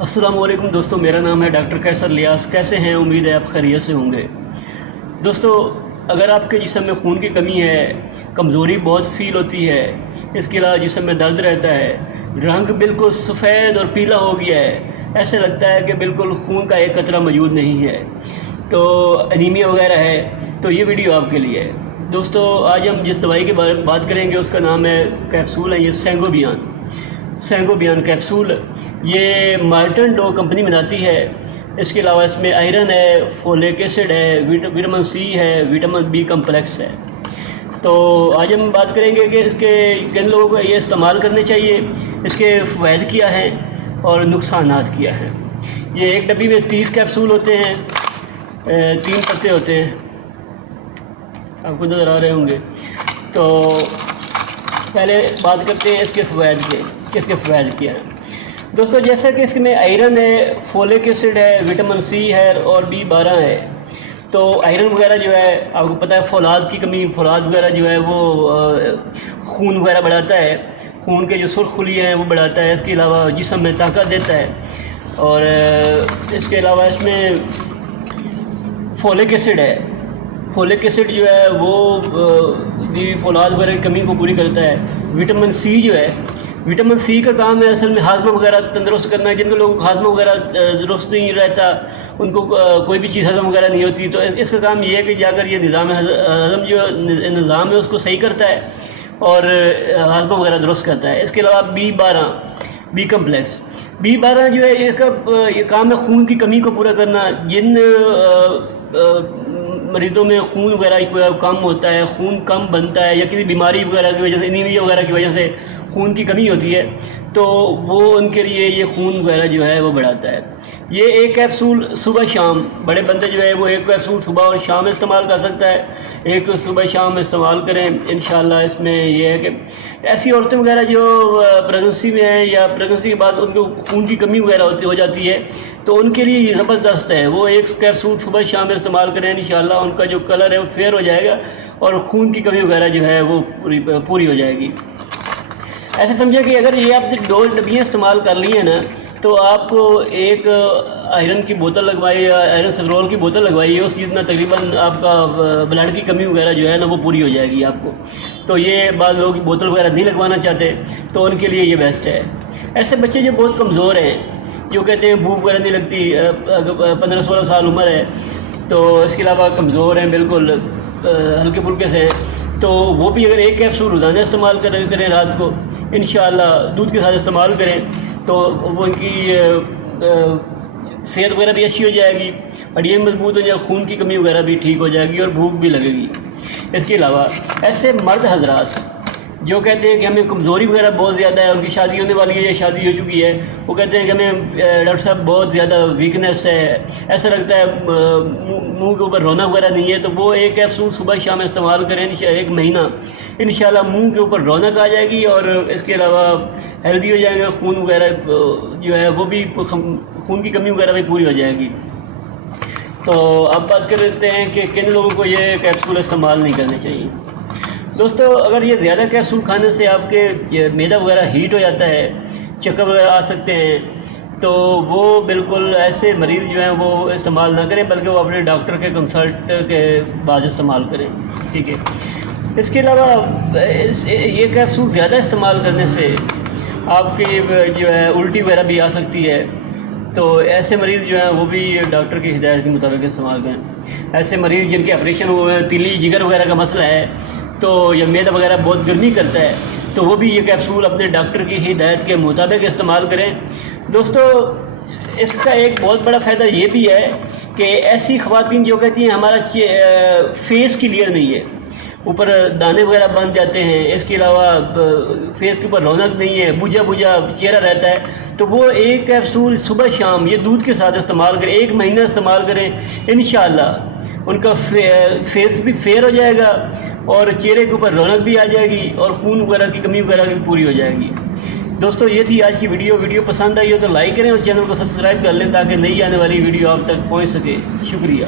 السلام علیکم دوستو، میرا نام ہے ڈاکٹر قیصر لیاس۔ کیسے ہیں؟ امید ہے آپ خیریت سے ہوں گے۔ دوستو، اگر آپ کے جسم میں خون کی کمی ہے، کمزوری بہت فیل ہوتی ہے، اس کے علاوہ جسم میں درد رہتا ہے، رنگ بالکل سفید اور پیلا ہو گیا ہے، ایسے لگتا ہے کہ بالکل خون کا ایک قطرہ موجود نہیں ہے، تو انیمیا وغیرہ ہے، تو یہ ویڈیو آپ کے لیے ہے۔ دوستو، آج ہم جس دوائی کے بارے میں بات کریں گے اس کا نام ہے کیپسول ہے، یہ سینگوبیان کیپسول۔ یہ مارٹن ڈو کمپنی بناتی ہے۔ اس کے علاوہ اس میں آئرن ہے، فولک ایسڈ ہے، وٹامن سی ہے، وٹامن بی کمپلیکس ہے۔ تو آج ہم بات کریں گے کہ اس کے کن لوگوں کو یہ استعمال کرنے چاہیے، اس کے فوائد کیا ہیں اور نقصانات کیا ہیں۔ یہ ایک ڈبی میں 30 کیپسول ہوتے ہیں، 3 پتے ہوتے ہیں، آپ کو نظر آ رہے ہوں گے۔ تو پہلے بات کرتے ہیں اس کے فوائد کے، کس کے فوائد کیا ہیں۔ دوستو، جیسا کہ اس میں آئرن ہے، فولک ایسڈ ہے، وٹامن سی ہے اور B12 ہے، تو آئرن وغیرہ جو ہے آپ کو پتہ ہے، فولاد کی کمی، فولاد وغیرہ جو ہے وہ خون وغیرہ بڑھاتا ہے، خون کے جو سرخ خلیے ہیں وہ بڑھاتا ہے۔ اس کے علاوہ جسم میں طاقت دیتا ہے، اور اس کے علاوہ اس میں فولک ایسڈ ہے۔ فولک ایسڈ جو ہے وہ بھی فولاد وغیرہ کی کمی کو پوری کرتا ہے۔ وٹامن سی جو ہے، وٹامن سی کا کام ہے اصل میں ہاضمہ وغیرہ تندرست کرنا ہے۔ جن کے لوگوں کو ہاضمہ وغیرہ درست نہیں رہتا، ان کو کوئی بھی چیز ہضم وغیرہ نہیں ہوتی، تو اس کا کام یہ ہے کہ جا کر یہ ہضم جو نظام ہے اس کو صحیح کرتا ہے اور ہاضمہ وغیرہ درست کرتا ہے۔ اس کے علاوہ B12 بی کمپلیکس، B12 جو ہے یہ کام ہے خون کی کمی کو پورا کرنا۔ جن مریضوں میں خون وغیرہ کم ہوتا ہے، خون کم بنتا ہے، یا کسی بیماری وغیرہ کی وجہ سے، انیمیا وغیرہ کی وجہ سے خون کی کمی ہوتی ہے، تو وہ ان کے لیے یہ خون وغیرہ جو ہے وہ بڑھاتا ہے۔ یہ ایک کیپسول صبح شام، بڑے بندے جو ہے وہ ایک کیپسول صبح اور شام استعمال کر سکتا ہے، ایک صبح شام استعمال کریں انشاءاللہ۔ اس میں یہ ہے کہ ایسی عورتیں وغیرہ جو پریگنسی میں ہیں یا پریگنسی کے بعد ان کو خون کی کمی وغیرہ ہو جاتی ہے، تو ان کے لیے یہ زبردست ہے۔ وہ ایک کیپسول صبح شام استعمال کریں، انشاءاللہ ان کا جو کلر ہے وہ فیئر ہو جائے گا اور خون کی کمی وغیرہ جو ہے وہ پوری ہو جائے گی۔ ایسے سمجھے کہ اگر یہ آپ 2 ڈبیاں استعمال کر لی ہیں نا، تو آپ کو ایک آئرن کی بوتل لگوائی، آئرن سگرول کی بوتل لگوائی ہے، اس جتنا تقریباً آپ کا بلڈ کی کمی وغیرہ جو ہے نا وہ پوری ہو جائے گی آپ کو۔ تو یہ بعض لوگ بوتل وغیرہ نہیں لگوانا چاہتے، تو ان کے لیے یہ بیسٹ ہے۔ ایسے بچے جو بہت کمزور ہیں، جو کہتے ہیں بھوک وغیرہ نہیں لگتی، 15-16 سال عمر ہے، تو اس کے علاوہ کمزور ہیں، بالکل ہلکے پھلکے سے، تو وہ بھی اگر ایک کیپسول روزانہ استعمال کریں رات کو، انشاءاللہ دودھ کے ساتھ استعمال کریں، تو وہ ان کی صحت وغیرہ بھی اچھی ہو جائے گی، ہڈیاں مضبوط ہو جائیں، خون کی کمی وغیرہ بھی ٹھیک ہو جائے گی اور بھوک بھی لگے گی۔ اس کے علاوہ ایسے مرد حضرات جو کہتے ہیں کہ ہمیں کمزوری وغیرہ بہت زیادہ ہے، ان کی شادی ہونے والی ہے یا شادی ہو چکی ہے، وہ کہتے ہیں کہ ہمیں ڈاکٹر صاحب بہت زیادہ ویکنیس ہے، ایسا لگتا ہے منہ کے اوپر رونق وغیرہ نہیں ہے، تو وہ ایک کیپسول صبح شام استعمال کریں 1 مہینہ، انشاءاللہ منہ کے اوپر رونق آ جائے گی، اور اس کے علاوہ ہیلدی ہو جائیں گے، خون وغیرہ جو ہے وہ بھی، خون کی کمی وغیرہ بھی پوری ہو جائے گی۔ تو اب بات کر لیتے ہیں کہ کن لوگوں کو یہ کیپسول استعمال نہیں کرنے چاہیے۔ دوستو، اگر یہ زیادہ کیپسول کھانے سے آپ کے معدہ وغیرہ ہیٹ ہو جاتا ہے، چکر وغیرہ آ سکتے ہیں، تو وہ بالکل ایسے مریض جو ہیں وہ استعمال نہ کریں، بلکہ وہ اپنے ڈاکٹر کے کنسلٹ کے بعد استعمال کریں، ٹھیک ہے۔ اس کے علاوہ یہ کیپسول زیادہ استعمال کرنے سے آپ کی جو ہے الٹی وغیرہ بھی آ سکتی ہے، تو ایسے مریض جو ہیں وہ بھی ڈاکٹر کی ہدایت کے مطابق استعمال کریں۔ ایسے مریض جن کے آپریشن ہوئے ہیں، تیلی جگر وغیرہ کا مسئلہ ہے، تو یا معدہ وغیرہ بہت گرمی کرتا ہے، تو وہ بھی یہ کیپسول اپنے ڈاکٹر کی ہدایت کے مطابق استعمال کریں۔ دوستو، اس کا ایک بہت بڑا فائدہ یہ بھی ہے کہ ایسی خواتین جو کہتی ہیں ہمارا فیس کلیئر نہیں ہے، اوپر دانے وغیرہ بن جاتے ہیں، اس کے علاوہ فیس کے اوپر رونق نہیں ہے، بجھا بجھا چہرہ رہتا ہے، تو وہ ایک کیپسول صبح شام یہ دودھ کے ساتھ استعمال کریں، 1 مہینہ استعمال کریں، انشاءاللہ ان کا فیس بھی فیئر ہو جائے گا اور چہرے کے اوپر رونق بھی آ جائے گی اور خون وغیرہ کی کمی وغیرہ بھی پوری ہو جائے گی۔ دوستو، یہ تھی آج کی ویڈیو پسند آئی ہو تو لائک کریں اور چینل کو سبسکرائب کر لیں تاکہ نئی آنے والی ویڈیو آپ تک پہنچ سکے۔ شکریہ۔